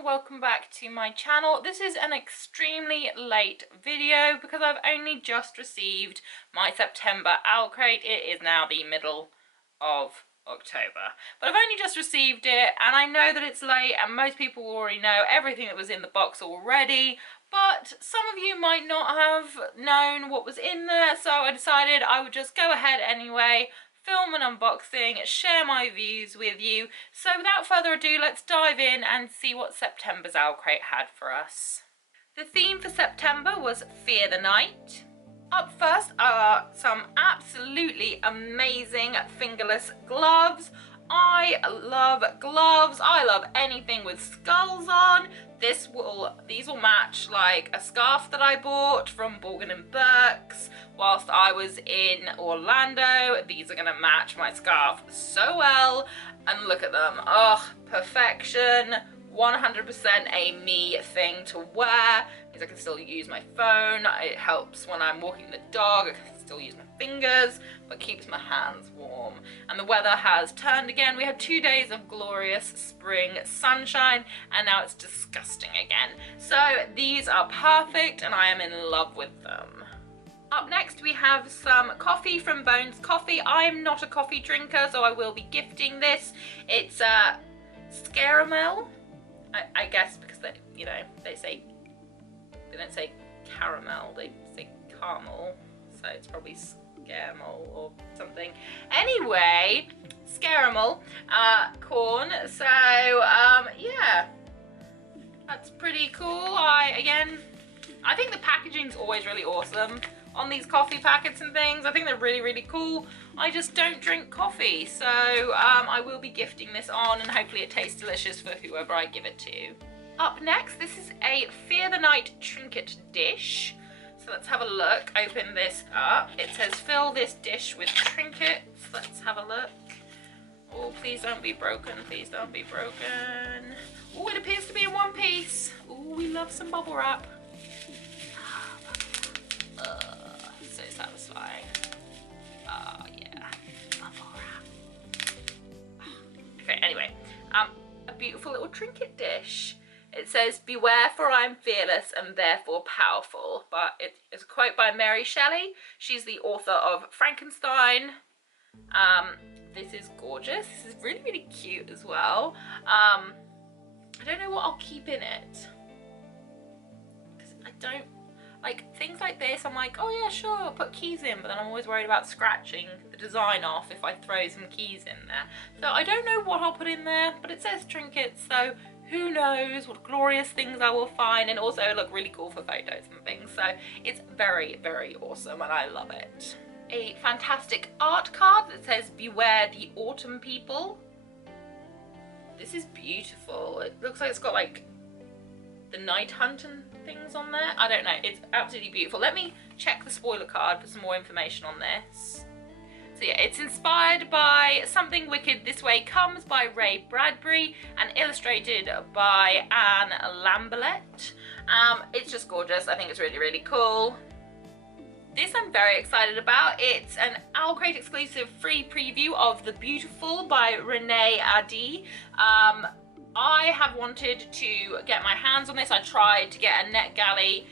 everyone, welcome back to my channel. This is an extremely late video because I've only just received my September OwlCrate. It is now the middle of October, but I've only just received it and I know that it's late and most people already know everything that was in the box already, but some of you might not have known what was in there, so I decided I would just go ahead anyway, film an unboxing, share my views with you. So without further ado, let's dive in and see what September's OwlCrate had for us. The theme for September was Fear the Night. Up first are some absolutely amazing fingerless gloves. I love gloves. I love anything with skulls on. These will match like a scarf that I bought from Borgin & Burke's whilst I was in Orlando. These are gonna match my scarf so well. And look at them. Oh, perfection. 100% a me thing to wear because I can still use my phone. It helps when I'm walking the dog. I can still use my fingers, but keeps my hands warm. And the weather has turned again. We had 2 days of glorious spring sunshine and now it's disgusting again. So these are perfect and I am in love with them. Up next we have some coffee from Bones Coffee. I am not a coffee drinker, so I will be gifting this. It's a Scaramel. I guess because they don't say caramel, they say caramel, so it's probably scaramel or something. Anyway, scaramel corn. So yeah, that's pretty cool. I think the packaging's always really awesome on these coffee packets and things. I think they're really cool. I just don't drink coffee, so I will be gifting this on and hopefully it tastes delicious for whoever I give it to. Up next, this is a Fear the Night trinket dish. So let's have a look. Open this up. It says fill this dish with trinkets. Let's have a look. Oh, please don't be broken. Please don't be broken. Oh, it appears to be in one piece. Oh, we love some bubble wrap. So satisfying. Oh yeah, bubble wrap. Okay, anyway, a beautiful little trinket dish. It says, "Beware, for I am fearless and therefore powerful." But it is a quote by Mary Shelley. She's the author of Frankenstein. This is gorgeous. This is really cute as well. I don't know what I'll keep in it because I don't like things like this. I'm like, oh yeah, sure, I'll put keys in, but then I'm always worried about scratching the design off if I throw some keys in there. So I don't know what I'll put in there, but it says trinkets, so who knows what glorious things I will find, and also look really cool for photos and things. So it's very awesome and I love it. A fantastic art card that says beware the autumn people. This is beautiful. It looks like it's got like the night hunt and things on there. I don't know, it's absolutely beautiful. Let me check the spoiler card for some more information on this. So yeah, it's inspired by Something Wicked This Way Comes by Ray Bradbury and illustrated by Anne Lamberlet. It's just gorgeous. I think it's really cool. This I'm very excited about. It's an OwlCrate exclusive free preview of The Beautiful by Renee Adi. I have wanted to get my hands on this. I tried to get a NetGalley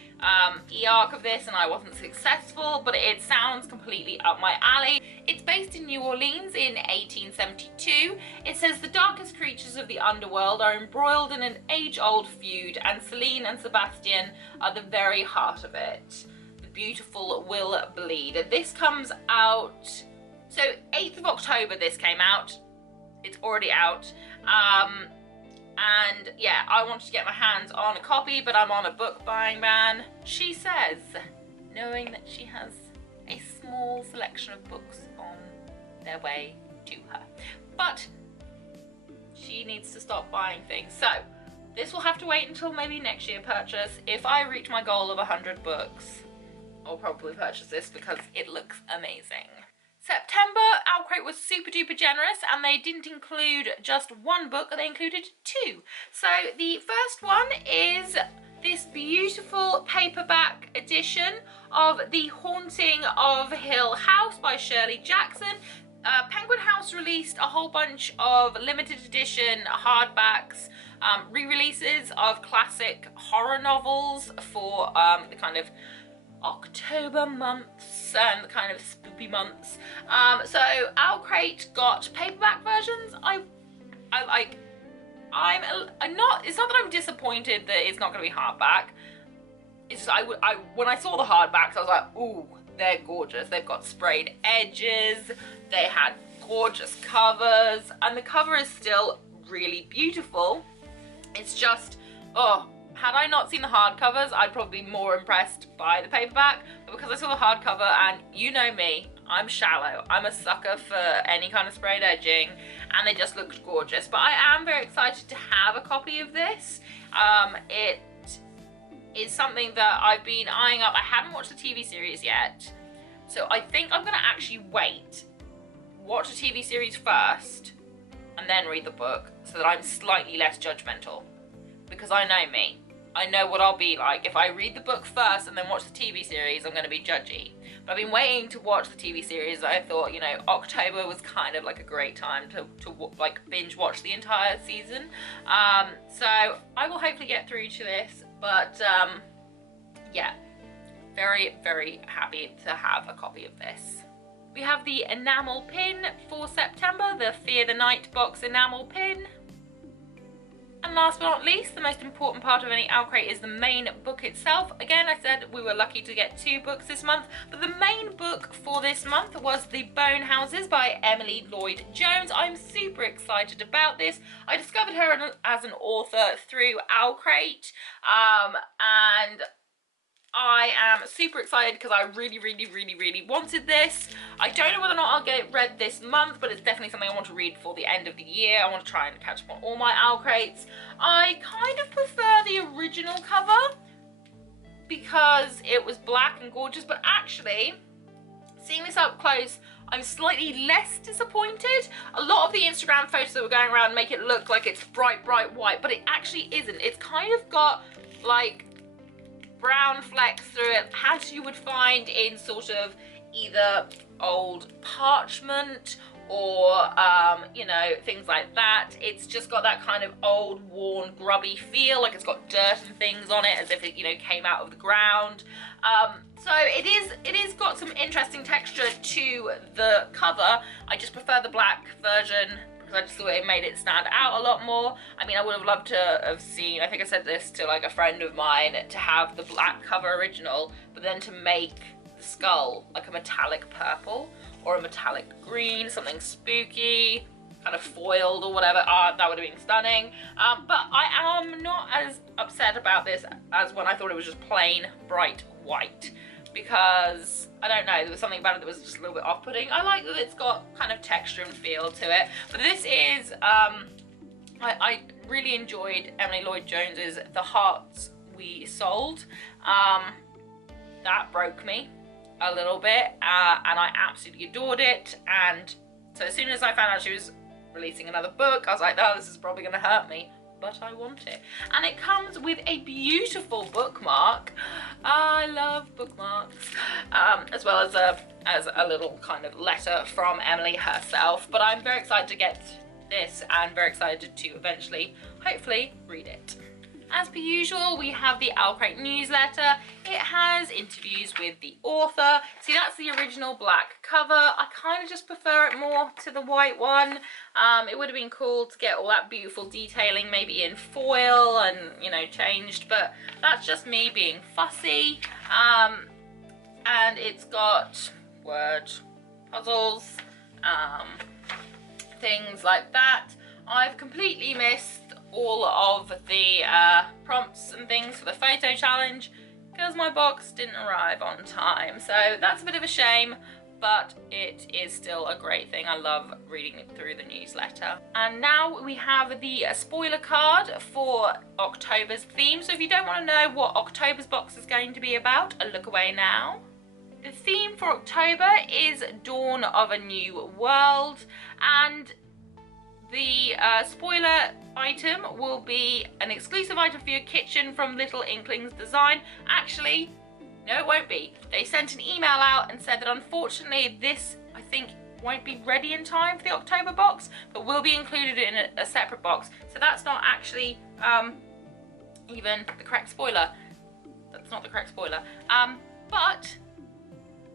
e-arc of this and I wasn't successful, but it sounds completely up my alley. It's based in New Orleans in 1872. It says the darkest creatures of the underworld are embroiled in an age-old feud and Celine and Sebastian are the very heart of it. The beautiful will bleed. This comes out, so 8th of October this came out. It's already out. And yeah, I wanted to get my hands on a copy, but I'm on a book buying ban. She says, knowing that she has a small selection of books on their way to her. But she needs to stop buying things. So this will have to wait until maybe next year purchase. If I reach my goal of 100 books, I'll probably purchase this because it looks amazing. September, OwlCrate was super duper generous and they didn't include just one book, they included two. So the first one is this beautiful paperback edition of The Haunting of Hill House by Shirley Jackson. Penguin House released a whole bunch of limited edition hardbacks re-releases of classic horror novels for the kind of October months and the kind of spoopy months. So OwlCrate got paperback versions. I'm not, it's not that I'm disappointed that it's not going to be hardback. It's just, when I saw the hardbacks, I was like, ooh, they're gorgeous. They've got sprayed edges, they had gorgeous covers, and the cover is still really beautiful. It's just, oh, had I not seen the hardcovers, I'd probably be more impressed by the paperback, but because I saw the hardcover, and you know me, I'm shallow. I'm a sucker for any kind of sprayed edging, and they just looked gorgeous. But I am very excited to have a copy of this. It is something that I've been eyeing up. I haven't watched the TV series yet, so I think I'm gonna actually watch the TV series first, and then read the book, so that I'm slightly less judgmental. Because I know me. I know what I'll be like. If I read the book first and then watch the TV series, I'm going to be judgy. But I've been waiting to watch the TV series. I thought, you know, October was kind of like a great time to like binge watch the entire season. So I will hopefully get through to this. But yeah, very, very happy to have a copy of this. We have the enamel pin for September, the Fear the Night box enamel pin. And last but not least, the most important part of any OwlCrate is the main book itself. Again, I said we were lucky to get 2 books this month, but the main book for this month was The Bone Houses by Emily Lloyd-Jones. I'm super excited about this. I discovered her as an author through OwlCrate, and I am super excited because I really, really, really, really wanted this. I don't know whether or not I'll get it read this month, but it's definitely something I want to read before the end of the year. I want to try and catch up on all my OwlCrates. I kind of prefer the original cover because it was black and gorgeous, but actually, seeing this up close, I'm slightly less disappointed. A lot of the Instagram photos that were going around make it look like it's bright, bright white, but it actually isn't. It's kind of got like brown flecks through it, as you would find in sort of either old parchment or you know, things like that. It's just got that kind of old, worn, grubby feel, like it's got dirt and things on it as if it, you know, came out of the ground. So it is got some interesting texture to the cover. I just prefer the black version because I just thought it made it stand out a lot more. I mean, I would have loved to have seen, I think I said this to like a friend of mine, to have the black cover original, but then to make the skull like a metallic purple or a metallic green, something spooky, kind of foiled or whatever. That would have been stunning. But I am not as upset about this as when I thought it was just plain bright white, because I don't know, there was something about it that was just a little bit off-putting. I like that it's got kind of texture and feel to it, but this is I really enjoyed Emily Lloyd-Jones's The Hearts We Sold. That broke me a little bit, and I absolutely adored it. And so as soon as I found out she was releasing another book, I was like, oh, this is probably going to hurt me, but I want it. And it comes with a beautiful bookmark. I love bookmarks. As well as a little kind of letter from Emily herself. But I'm very excited to get this and very excited to eventually, hopefully, read it. As per usual, we have the OwlCrate newsletter. It has interviews with the author. See, that's the original black cover. I kind of just prefer it more to the white one. It would have been cool to get all that beautiful detailing maybe in foil and, you know, changed, but that's just me being fussy. And it's got word puzzles, things like that. I've completely missed all of the prompts and things for the photo challenge because my box didn't arrive on time, so that's a bit of a shame, but it is still a great thing. I love reading it through the newsletter. And now we have the spoiler card for October's theme, so if you don't want to know what October's box is going to be about, look away now. The theme for October is Dawn of a New World, and the spoiler item will be an exclusive item for your kitchen from Little Inklings Design. Actually, no, it won't be. They sent an email out and said that unfortunately this, I think, won't be ready in time for the October box, but will be included in a separate box. So that's not actually even the correct spoiler. That's not the correct spoiler. But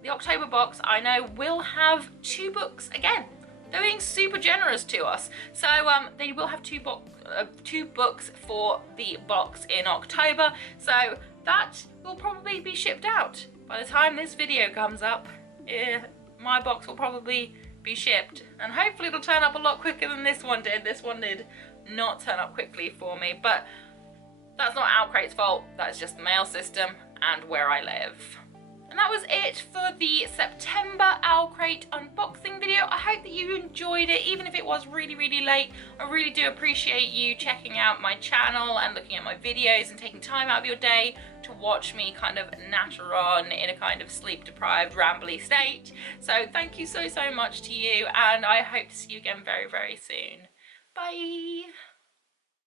the October box, I know, will have 2 books again. They're being super generous to us. So they will have 2 books for the box in October. So that will probably be shipped out. By the time this video comes up, my box will probably be shipped. And hopefully it'll turn up a lot quicker than this one did. This one did not turn up quickly for me. But that's not OwlCrate's fault. That's just the mail system and where I live. And that was it for the September OwlCrate unboxing video. I hope that you enjoyed it, even if it was really, really late. I really do appreciate you checking out my channel and looking at my videos and taking time out of your day to watch me kind of natter on in a kind of sleep-deprived, rambly state. So thank you so, so much to you, and I hope to see you again very, very soon. Bye!